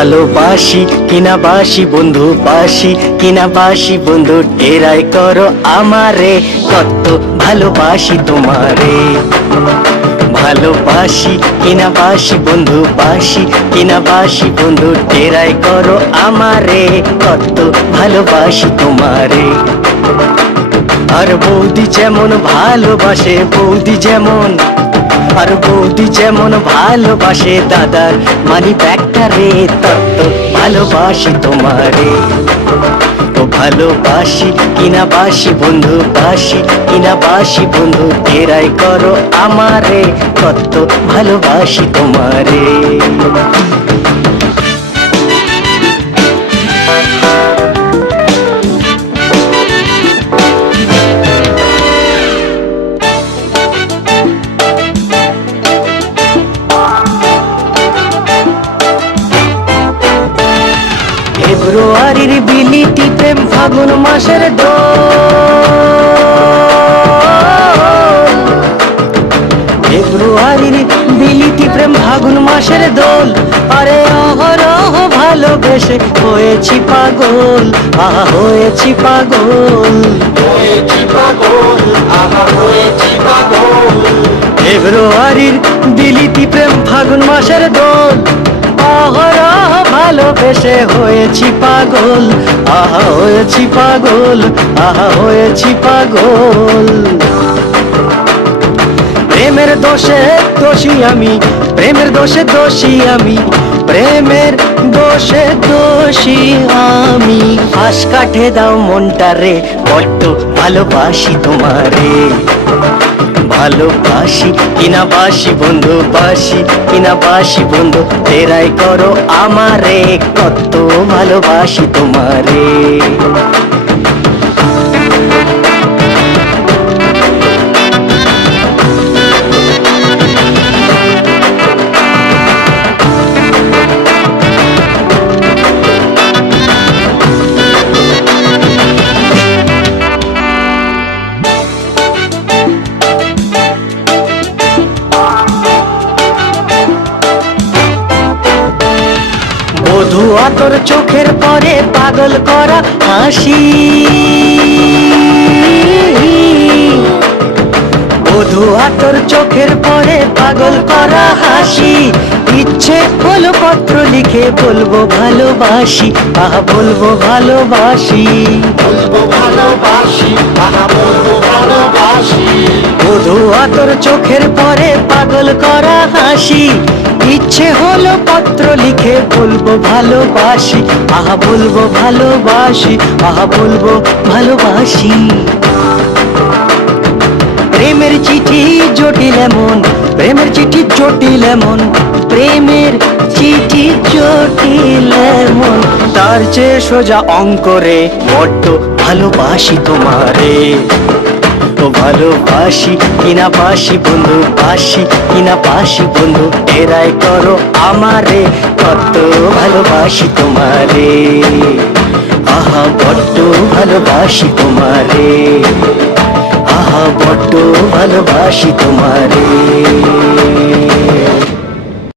ভালোবাসি কিনা বাসি বন্ধু, বাসি কিনা বাসি বন্ধু, টেরাই করো আমারে, কত ভালোবাসি তোমারে। ভালোবাসি কিনা বাসি বন্ধু, বাসি কিনা বাসি বন্ধু, টেরাই করো আমারে, কত ভালোবাসি তোমারে। আর বৌদি যেমন ভালোবাসে, বৌদি যেমন, আর বৌদি যেমন ভালোবাসে দাদার মানি ব্যাগটা রে, তত ভালোবাসি তোমারে। ও ভালোবাসি কিনা বাসি বন্ধু, বাসি কিনা বাসি বন্ধু, টেরাই করো আমারে, কত ভালোবাসি তোমারে। ফেব্রুয়ারির বিলিতি প্রেম, ফাগুন মাসের দোল, ফেব্রুয়ারির বিলিতি প্রেম, ফাগুন মাসের দোল। আরে অহরহ ভালোবেসে হয়েছি পাগল, আহা হয়েছি পাগল, হয়েছি পাগল, আহা হয়েছি পাগল। ফেব্রুয়ারির বিলিতি প্রেম, ফাগুন মাসের দোল, অহরহ ভালোবেসে হয়েছি পাগল, আহা হয়েছি পাগল, আহা হয়েছি পাগল। প্রেমের দোষে দোষী আমি, প্রেমের দোষে দোষী আমি, প্রেমের দোষে দোষী আমি। ফাঁস কাটে দাও মনটারে, বড্ড ভালোবাসি তোমারে। ভালোবাসি কিনা বাসি বন্ধু, বাসি কিনা বাসি বন্ধু, টেরাই করো আমারে, কত ভালোবাসি তোমারে। বধুয়া তোর চোখের পরে পাগল করা হাসি, বধুয়া তোর চোখের পরে পাগল করা হাসি। ইচ্ছে হলো পত্র লিখে বলবো ভালোবাসি, আহা বলবো ভালোবাসি, বলবো ভালোবাসি, আহা বলবো ভালোবাসি। বধুয়া তোর চোখের পরে পাগল করা হাসি। ইচ্ছে হলো পত্র লিখে বলবো ভালোবাসি, আহা বলবো ভালোবাসি, আহা বলবো ভালোবাসি। প্রেমের চিঠি জটিল এমন, প্রেমের চিঠি জটিল এমন, প্রেমের চিঠি জটিল এমন, তার চেয়ে সোজা অঙ্করে, বড্ড ভালোবাসি তোমারে। তো ভালোবাসি কিনা বাসি বন্ধু, বাসি কিনা বাসি বন্ধু, টেরাই করো আমারে, কত ভালোবাসি তোমারে। আহা বড্ড ভালোবাসি তোমারে, আহা বড্ড ভালোবাসি তোমারে।